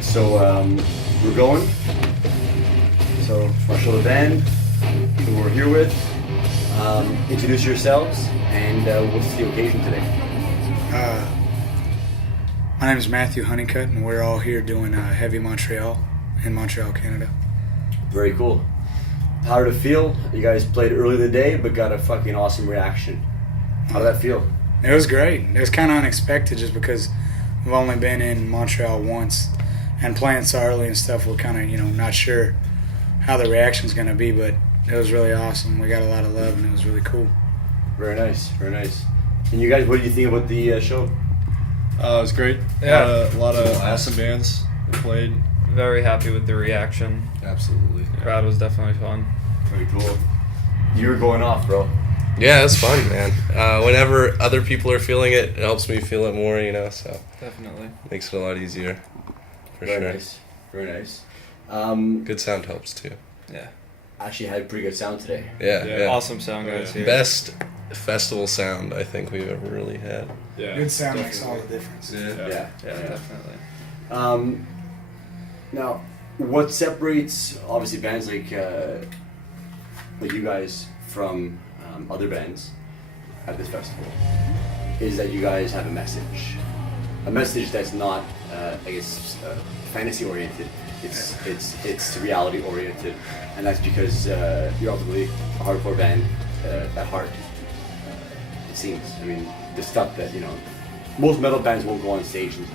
right, so we're going. So I'll show the band who we're here with. Introduce yourselves and what's the occasion today? My name is Matthew Honeycutt, and we're all here doing Heavy Montreal in Montreal, Canada. Very cool. How did it feel? You guys played early in the day, but got a fucking awesome reaction. How did that feel? It was great. It was kind of unexpected just because we've only been in Montreal once, and playing so early and stuff, we're kind of, not sure how the reaction's going to be, but it was really awesome. We got a lot of love, and it was really cool. Very nice, very nice. And you guys, what did you think about the show? It was great. Yeah. A lot of awesome bands that played. Very happy with the reaction. Absolutely. Crowd was definitely fun. Very cool. You were going off, bro. Yeah, it's fun, man. Whenever other people are feeling it, it helps me feel it more, so Definitely. makes it a lot easier, for Very sure. nice, very nice. Good sound helps, too. Yeah. Actually had pretty good sound today. Yeah. Awesome sound guys here. Best festival sound I think we've ever really had. Yeah. Good sound makes all the difference. Yeah. Definitely. Now, what separates obviously bands like you guys from other bands at this festival is that you guys have a message that's not, fantasy oriented. It's reality oriented, and that's because you're ultimately a hardcore band at heart. It seems. I mean, the stuff that most metal bands won't go on stage and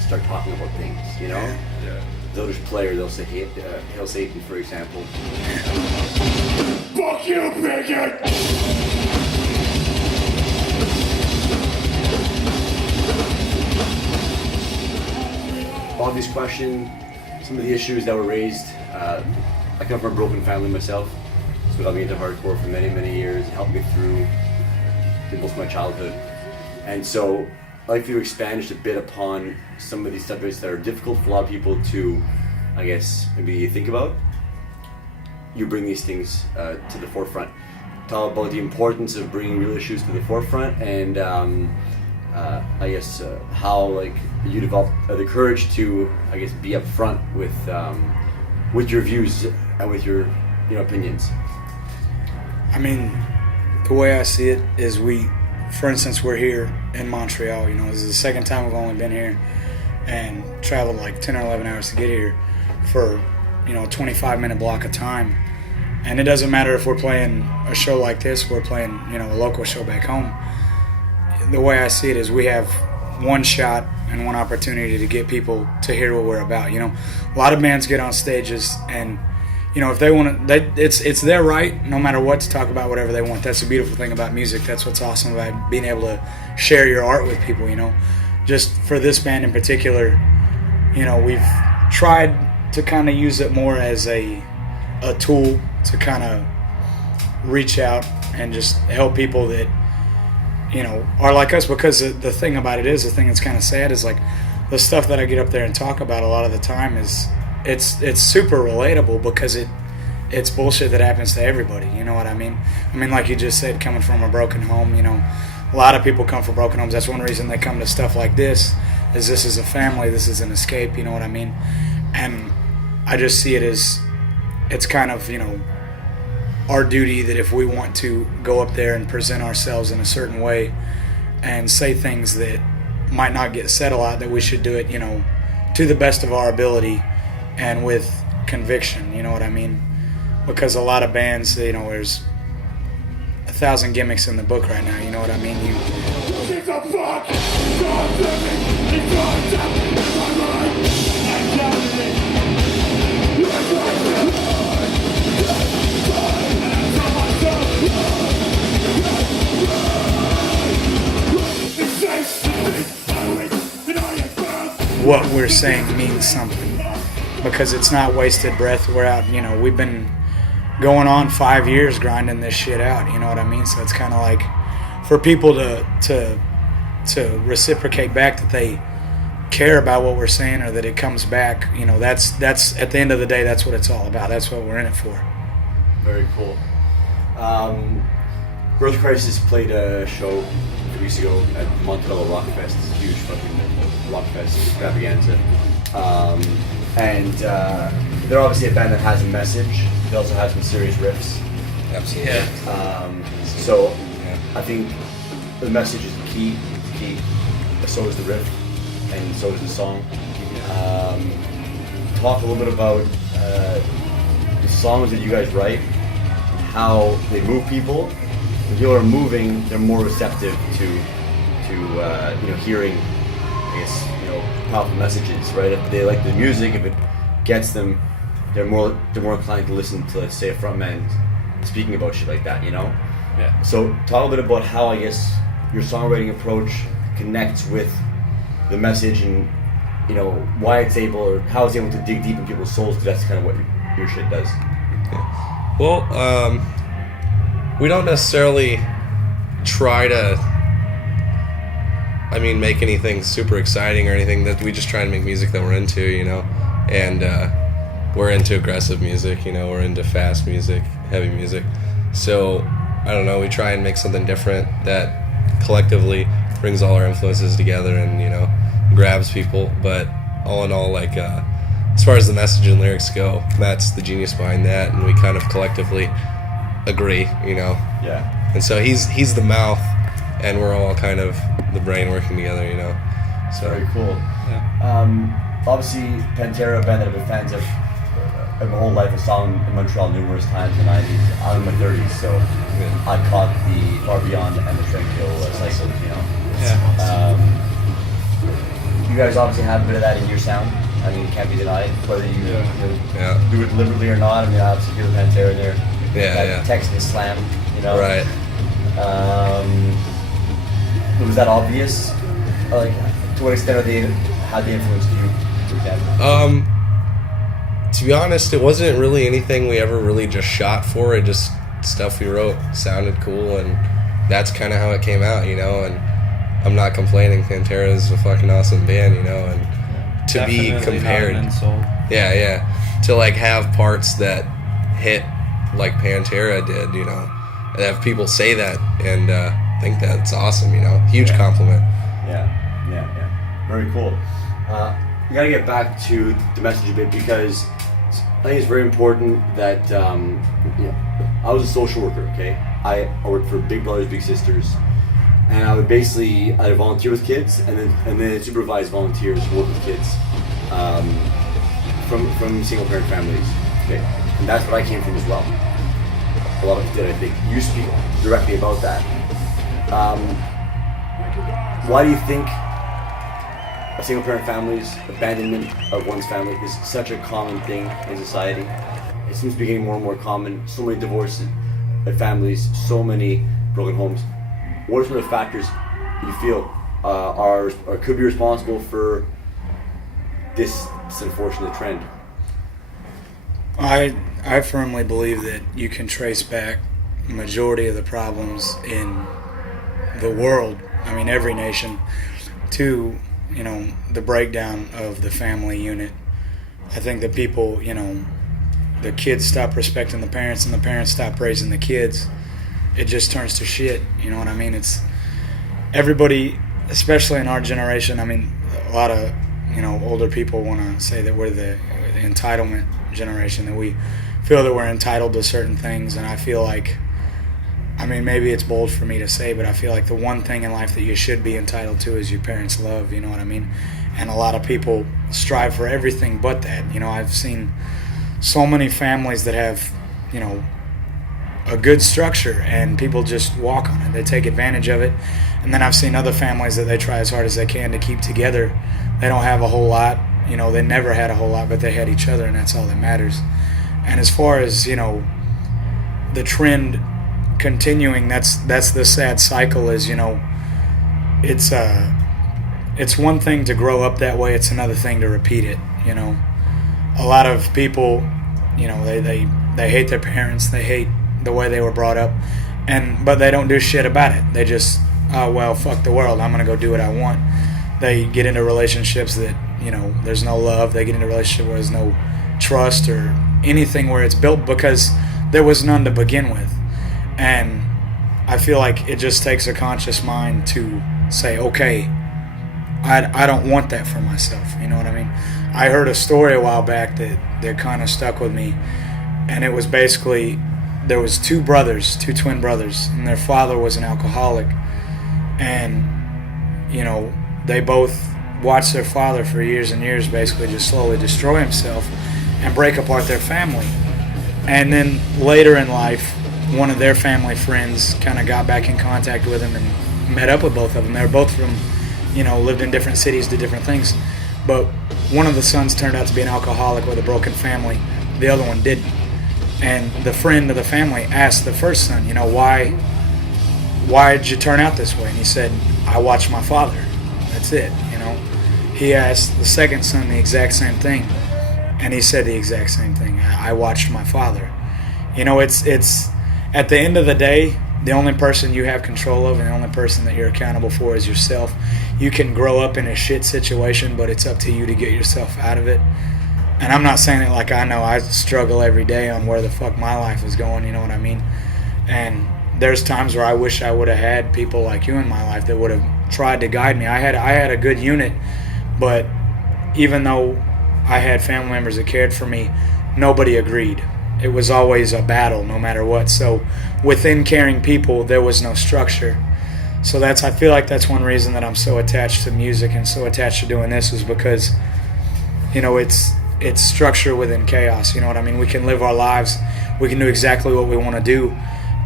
start talking about things. Yeah. They'll just play, or they'll say Hail Satan, for example. Fuck you, bigot! Obvious question, some of the issues that were raised. I come from a broken family myself, so it got me into hardcore for many, many years. It helped me through most of my childhood. And so I'd like for you to expand just a bit upon some of these subjects that are difficult for a lot of people to, maybe think about. You bring these things to the forefront. Talk about the importance of bringing real issues to the forefront, and how you develop the courage to be upfront with your views and with your opinions. I mean, the way I see it is for instance, we're here in Montreal. This is the second time we've only been here and traveled like 10 or 11 hours to get here for, a 25-minute block of time. And it doesn't matter if we're playing a show like this, we're playing, a local show back home. The way I see it is we have one shot and one opportunity to get people to hear what we're about. A lot of bands get on stages and, if they want to, it's their right, no matter what, to talk about whatever they want. That's the beautiful thing about music. That's what's awesome about being able to share your art with people. Just for this band in particular, we've tried to kind of use it more as a tool to kind of reach out and just help people that are like us, because the thing about it is, the thing that's kind of sad is the stuff that I get up there and talk about a lot of the time is it's super relatable, because it's bullshit that happens to everybody. You know what I mean? I mean, like you just said, coming from a broken home, a lot of people come from broken homes. That's one reason they come to stuff like this is a family, this is an escape, you know what I mean? And I just see it as it's kind of, our duty that if we want to go up there and present ourselves in a certain way and say things that might not get said a lot, that we should do it, to the best of our ability and with conviction, you know what I mean? Because a lot of bands, there's 1,000 gimmicks in the book right now, you know what I mean? What we're saying means something, because it's not wasted breath. We're out, we've been going on 5 years grinding this shit out, you know what I mean? So it's kind of like for people to reciprocate back that they care about what we're saying, or that it comes back, that's at the end of the day, that's what it's all about. That's what we're in it for. Very cool. Growth Crisis played a show a few weeks ago at Montreal Rockfest. It's a huge fucking Rockfest extravaganza. and they're obviously a band that has a message. They also have some serious riffs. Absolutely. So I think the message is key. So is the riff, and so is the song. Talk a little bit about the songs that you guys write, how they move people. When people are moving, they're more receptive to hearing, I guess, powerful messages, right? If they like the music, if it gets them, they're more inclined to listen to, let's say, a frontman speaking about shit like that, Yeah. So talk a bit about how, I guess, your songwriting approach connects with the message, and why it's able, or how it's able to dig deep in people's souls, because that's kind of what your shit does. Well, we don't necessarily try to, make anything super exciting or anything. That we just try and make music that we're into, and we're into aggressive music, we're into fast music, heavy music. So, I don't know, we try and make something different that collectively brings all our influences together and, grabs people. But all in all, as far as the message and lyrics go, Matt's the genius behind that, and we kind of collectively agree, Yeah. And so he's the mouth, and we're all kind of the brain working together, So Very cool. Yeah. Obviously, Pantera, a band that I've been fans of my whole life. I saw them in Montreal numerous times in the 90s. I'm in my 30s, so I caught the Far Beyond and the Tranquil cycles, Yeah. You guys obviously have a bit of that in your sound. I mean, it can't be denied, whether you, do it deliberately or not. I mean, obviously, hear the Pantera in there. That Texas slam, Right. Was that obvious? To what extent how they influenced you, for example? To be honest, it wasn't really anything we ever really just shot for. It just stuff we wrote sounded cool, and that's kind of how it came out, And I'm not complaining. Pantera is a fucking awesome band, and to Definitely be compared, not an insult. to have parts that hit like Pantera did, and have people say that and think that's awesome, huge compliment. Yeah. Very cool. We gotta get back to the message a bit, because I think it's very important that I was a social worker. Okay, I worked for Big Brothers Big Sisters, and I would I'd volunteer with kids, and then supervise volunteers who work with kids from single parent families. Okay, and that's what I came from as well. A lot of us did, I think. You speak directly about that. Why do you think a single parent family's abandonment of one's family is such a common thing in society? It seems to be getting more and more common. So many divorces at families, so many broken homes. What are some of the factors you feel are could be responsible for this unfortunate trend? I firmly believe that you can trace back the majority of the problems in the world, every nation, to, the breakdown of the family unit. I think that people, the kids stop respecting the parents and the parents stop raising the kids. It just turns to shit, you know what I mean? It's everybody, especially in our generation, a lot of, older people want to say that we're the entitlement generation, that we feel that we're entitled to certain things, and I feel like, maybe it's bold for me to say, but I feel like the one thing in life that you should be entitled to is your parents' love, you know what I mean? And a lot of people strive for everything but that. I've seen so many families that have, a good structure, and people just walk on it. They take advantage of it. And then I've seen other families that they try as hard as they can to keep together. They don't have a whole lot. They never had a whole lot, but they had each other, and that's all that matters. And as far as, the trend continuing, that's the sad cycle is, it's one thing to grow up that way, it's another thing to repeat it, A lot of people, they hate their parents, they hate the way they were brought up, but they don't do shit about it. They just, oh, well, fuck the world, I'm going to go do what I want. They get into relationships that, there's no love. They get into a relationship where there's no trust or anything where it's built because there was none to begin with. And I feel like it just takes a conscious mind to say, okay, I don't want that for myself. You know what I mean? I heard a story a while back that kind of stuck with me, and it was basically there was two twin brothers, and their father was an alcoholic, and they both watched their father for years and years basically just slowly destroy himself and break apart their family. And then later in life, one of their family friends kind of got back in contact with him and met up with both of them. They were both from, lived in different cities, did different things. But one of the sons turned out to be an alcoholic with a broken family. The other one didn't. And the friend of the family asked the first son, why did you turn out this way? And he said, I watched my father. That's it, He asked the second son the exact same thing. And he said the exact same thing. I watched my father. It's at the end of the day, the only person you have control of and the only person that you're accountable for is yourself. You can grow up in a shit situation, but it's up to you to get yourself out of it. And I'm not saying it like I know. I struggle every day on where the fuck my life is going, you know what I mean? And there's times where I wish I would have had people like you in my life that would have tried to guide me. I had a good unit, but even though I had family members that cared for me, nobody agreed. It was always a battle no matter what. So within caring people, there was no structure. So I feel like that's one reason that I'm so attached to music and so attached to doing this, is because it's structure within chaos. You know what I mean? We can live our lives, we can do exactly what we want to do,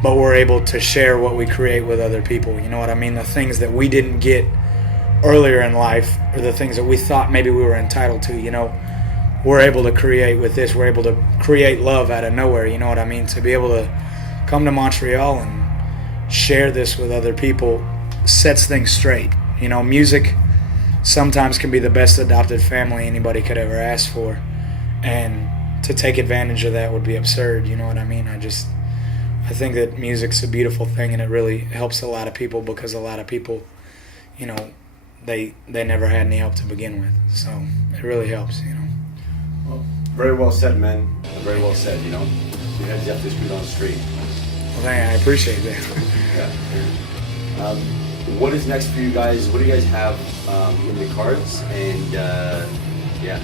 but we're able to share what we create with other people. You know what I mean? The things that we didn't get earlier in life, or the things that we thought maybe we were entitled to, we're able to create with this. We're able to create love out of nowhere, you know what I mean? To be able to come to Montreal and share this with other people sets things straight. Music sometimes can be the best adopted family anybody could ever ask for, and to take advantage of that would be absurd, you know what I mean? I think that music's a beautiful thing, and it really helps a lot of people, because a lot of people, they never had any help to begin with, so it really helps, Well, very well said, man. Very well said, You had definitely screwed on the street. Well, I appreciate that. Yeah. What is next for you guys? What do you guys have in the cards? And yeah.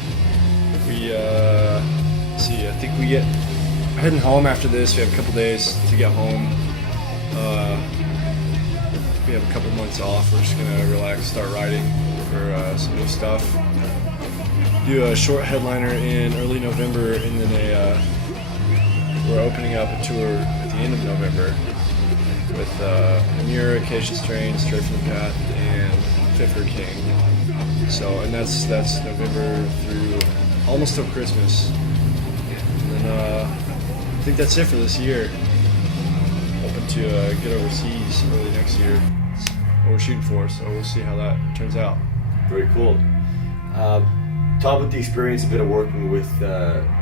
We I think we get heading home after this. We have a couple days to get home. We have a couple months off. We're just gonna relax, start writing for some new stuff. Do a short headliner in early November, and then we're opening up a tour at the end of November with Amir, Acacia Strain, Straight from the Path, and Fiffer King. So, and that's November through almost till Christmas. And then I think that's it for this year. Hoping to get overseas early next year. What we're shooting for, so we'll see how that turns out. Very cool. Talk about the experience a bit of working with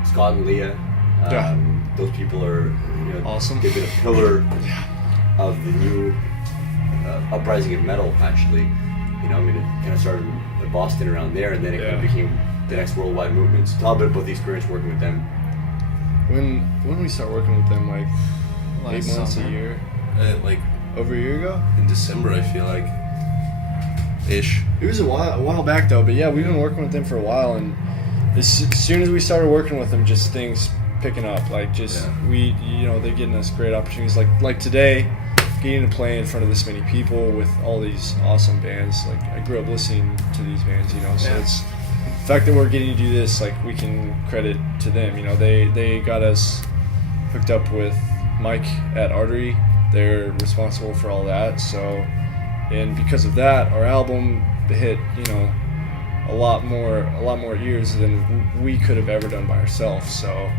Scott and Leah. Those people are Awesome. They've been a pillar of the new uprising of metal, actually. It kind of started in Boston around there, and then it kind of became the next worldwide movement. So talk a bit about the experience working with them. When we start working with them, like Last 8 months, summer. a year, Like over a year ago. in December, I feel like ish. It was a while back though, but yeah, we've been working with them for a while, and as soon as we started working with them, just things picking up. Like they're getting us great opportunities. Like today, getting to play in front of this many people with all these awesome bands. Like I grew up listening to these bands, so it's the fact that we're getting to do this. Like we can credit to them. They got us hooked up with Mike at Artery. They're responsible for all that. So, and because of that, our album hit a lot more ears than we could have ever done by ourselves. So,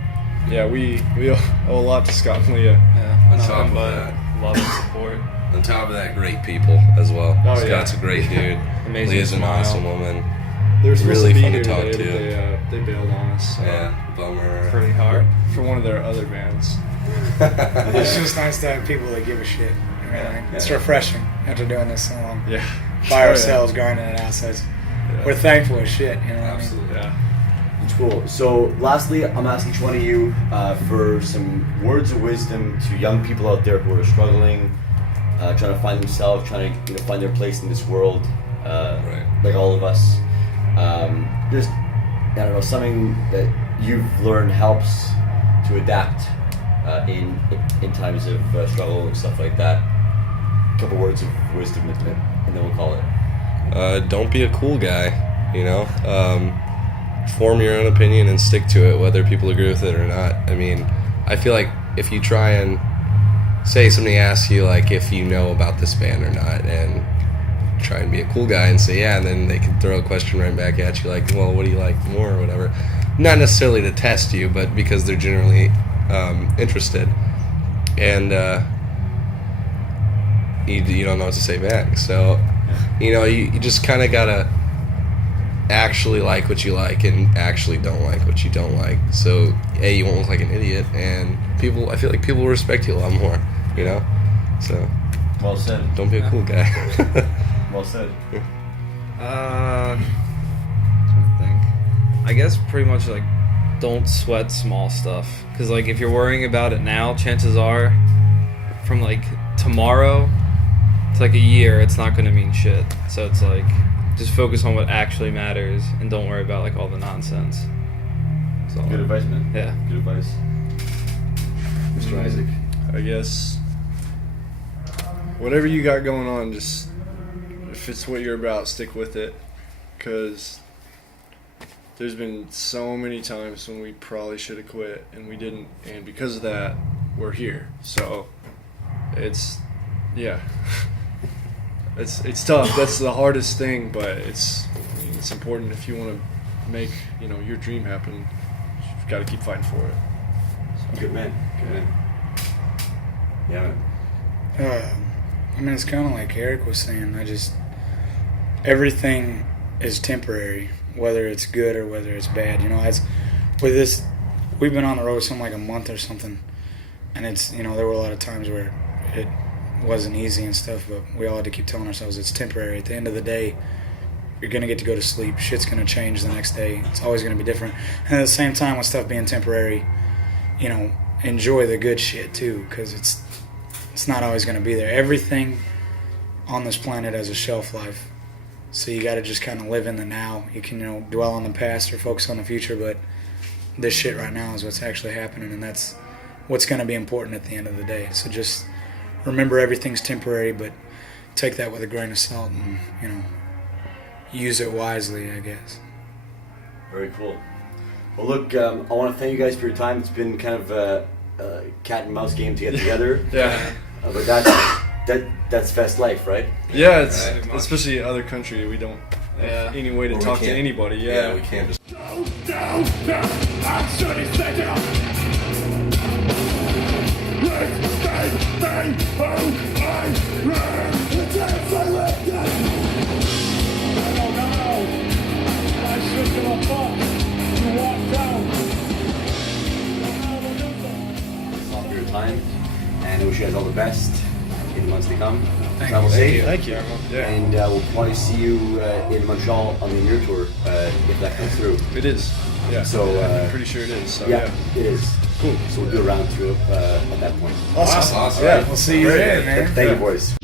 yeah, we owe a lot to Scott and Leah. Yeah, On top nothing of but that. love and support. On top of that, great people as well. Oh, Scott's yeah. a great dude. Amazing Leah's an smile. awesome woman. They were supposed Really to be fun to here talk today, to. but they bailed on us. So. Yeah, bummer. Pretty hard. For one of their other bands. It's just nice to have people that give a shit. It's refreshing after doing this so long. Yeah. By ourselves, grinding it out. So we're thankful as shit, what I mean? Absolutely. Yeah. It's cool. So lastly, I'm asking each one of you for some words of wisdom to young people out there who are struggling, trying to find themselves, trying to find their place in this world. like all of us. Just, I don't know, something that you've learned helps to adapt in times of struggle and stuff like that. A couple words of wisdom, and then we'll call it. Don't be a cool guy, you know. Form your own opinion and stick to it, whether people agree with it or not. I mean, I feel like if you try and say somebody asks you like if you know about this band or not, and try and be a cool guy and say yeah, and then they can throw a question right back at you like, well, what do you like more or whatever. Not necessarily to test you, but because they're generally interested, and you don't know what to say back. So, you know, you just kind of gotta actually like what you like and actually don't like what you don't like. So, A, you won't look like an idiot, and I feel like people will respect you a lot more, you know? So, Well said. don't be a cool guy. Well said. Trying to think. I guess pretty much like don't sweat small stuff, because like if you're worrying about it now, chances are from like tomorrow to like a year, it's not going to mean shit. So it's like just focus on what actually matters and don't worry about like all the nonsense. So, Good advice, man. Yeah. Good advice. Mr. Isaac. I guess whatever you got going on, just if it's what you're about, stick with it, because there's been so many times when we probably should have quit and we didn't, and because of that, we're here. So it's it's tough. That's the hardest thing, but it's important if you want to make your dream happen. You've got to keep fighting for it. Good man. Good man. Yeah, man. I mean, it's kind of like Eric was saying. Everything is temporary, whether it's good or whether it's bad. You know, with this, we've been on the road something like a month or something, and it's, there were a lot of times where it wasn't easy and stuff, but we all had to keep telling ourselves it's temporary. At the end of the day, you're going to get to go to sleep. Shit's going to change the next day. It's always going to be different. And at the same time, with stuff being temporary, enjoy the good shit too, because it's not always going to be there. Everything on this planet has a shelf life. So you got to just kind of live in the now. You can, dwell on the past or focus on the future, but this shit right now is what's actually happening, and that's what's going to be important at the end of the day. So just remember everything's temporary, but take that with a grain of salt and, use it wisely, I guess. Very cool. Well, look, I want to thank you guys for your time. It's been kind of a cat and mouse game to get together. Yeah. But that's fest life, right? Yeah, it's especially other country. We don't have any way to Or we talk to can't- anybody. Yeah, we can't just. Down, down, action is taken. Let's stay, who I am. It's everything. No. I should give a fuck. You walk down. Thank you for your time, and I wish you guys all the best in the months to come. Thank Travel you. safe. Thank you. Yeah, And we'll probably see you in Montreal on the Near Tour if that comes through. it is. Yeah. So, I'm pretty sure it is. So Yeah, it is. Cool. So we'll do a round two at that point. Awesome. Awesome. Yeah. We'll see you there, man. Thank you, boys.